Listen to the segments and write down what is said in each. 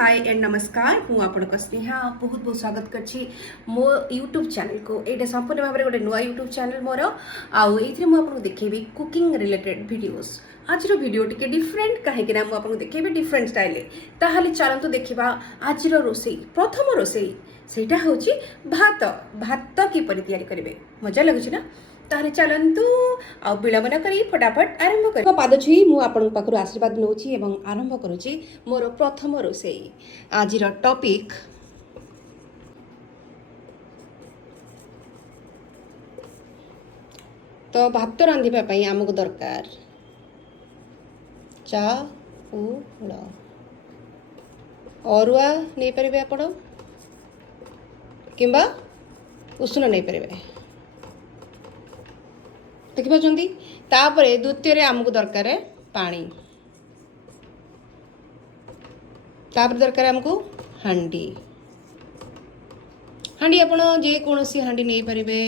हाय and नमस्कार मु आपन स्नेहा बहुत बहुत स्वागत करछि मो यूट्यूब चैनल को। एटा संपूर्ण भाव में गोटे नुआ यूट्यूब चैनल मोर आउ एथरे मु आपन देखेबी कुकिंग रिलेटेड वीडियोस। आज रो वीडियो टिके डिफरेंट काहे ना मु आपन देखेबी डिफरेंट स्टाइल रे। ताहाले चलंतु देखिबा आज रो रोसेई। प्रथम रोसेई सेटा होची भात। भात की परि तयारी करिवे मजा लागुची ना। ताहले चलंतु आ विलंब न करी फटाफट आरंभ करी पाद छुई मु आपन पाखरु आशीर्वाद नउची एवं आरंभ करूची मोर प्रथम रोसेई। आजिर टॉपिक तो भात रांधिबा पई आमको दरकार चाउल अरुआ नहीं परिबे आपण किंबा उष्ण नहीं परिबे देखिपार्टी। तापरे द्वितीय रे आमको दरकार पानी, तापर दरकार आमको हांडी। हांडी आपण जे कोनोसी हांडी नहीं परिबे।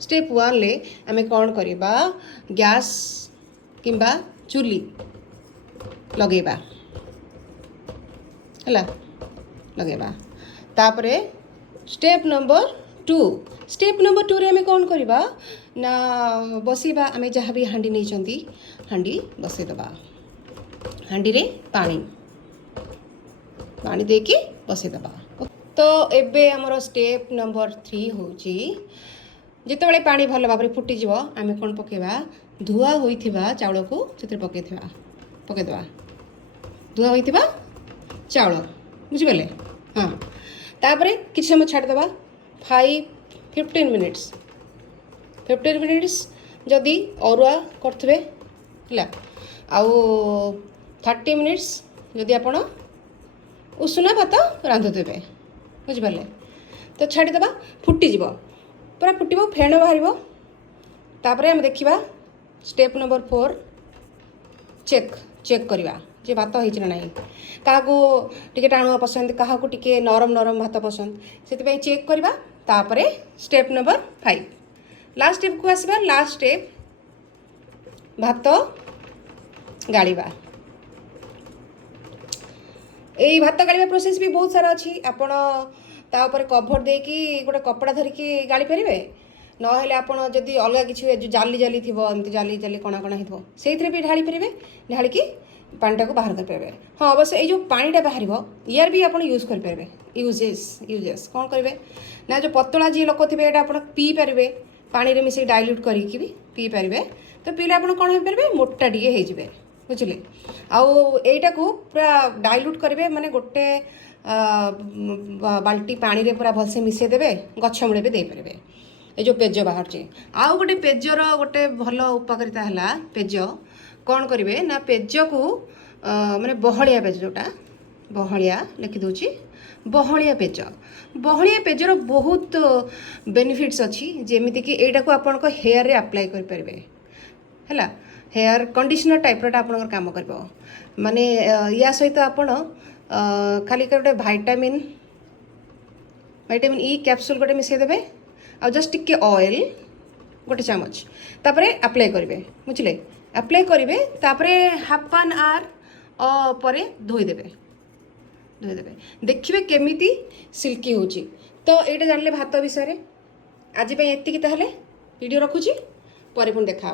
स्टेप 1 ले आमे कोन करिबा गैस किंबा चुली लगेबा हला लगेबा। तापरे स्टेप नंबर 2 रे आमे कौन करवा ना बसैबा आमे जहाँ भी हांडी नहीं चंदी हांडी बसै दबा। हांडी रे पानी पानी देकी बसै दबा। तो एबे हमर स्टेप नंबर 3 होची जिते बड़े पानी भल भाव फुटी जीव आमे कौन पकेबा धुआ होइथिबा चाउल को सेते पके दबा। धुआ होइथिबा चाउल बुझि गेले। हां तापरे किछ समय छाड़ दबा 15 मिनिट्स जदि अरुआ करथबे हला आउ 30 मिनिट्स जदि आपण उष्ण भात रांधुथबे बुझि पाले। तो छाड़ी दबा फुटी जीव पूरा फुटिबो फेण बाहरिबो। तापरे हम देखिबा स्टेप नंबर 4 चेक करवा जे भात होइछ ना नहीं। काहाको टिके टाणुआ पसंद काहाको टिके नरम भात पसंद से चेक करवा। तापरे स्टेप नंबर 5 लास्ट स्टेप को आसबा। लास्ट स्टेप भात गाड़ीबा। ए भात गाड़ीबा प्रोसेस भी बहुत सारा अच्छी। आपण ता ऊपर कभर देकी गोटे कपड़ा धरिकी गाड़ी पारे नहेले आपण जदि अलग किसी जाली जाली थी एमती जाली जाली कणा कणा हो से भी ढाली पारे ढालिकी पानीटा को बाहर करेंगे। हाँ अवश्य ये जो पानीटा बाहर यार भी आप यूज करेंगे। यूजेस कौन करेंगे ना जो पतला जी लोक थे आप पी पारे पानी रे मिसे डाइल्यूट करके भी पी पारे। तो पीले आप कौन हो पारे मोटा टे हो बुझे। आईटा को पूरा डाइल्यूट करेंगे माने गोटे बाल्टी पानी रे पूरा भलसे मिसे देवे गछ मूले भी देपारे। ये जो पेज बाहर आउ गोटे पेजर गोटे भल उपकारिता है पेज कौन करेंगे ना पेज को माने बहलिया पेज जोटा बहलिया लिखि दूची बहलिया पेजर बहुत बेनिफिट्स अच्छी जेमिति कि एटा को आपण को हेयर रे अप्लाई कर परिबे हैला। हेयर कंडीशनर टाइप रा आपण काम करबो माने या सहित आपण खाली गोटे विटामिन ई कैप्सूल गोटे मिसे देबे आ जस्ट टिके ऑयल गोटे चामच तापरे अप्लाई करेंगे बुझले। अप्लाई करेंगे तापरे हाफ एन आवर पर धोईदेवे देखिए केमिति सिल्की होची। तो ये जानले भात विषय आज एतिकी ताहले वीडियो रखुची पर पुणी देखा।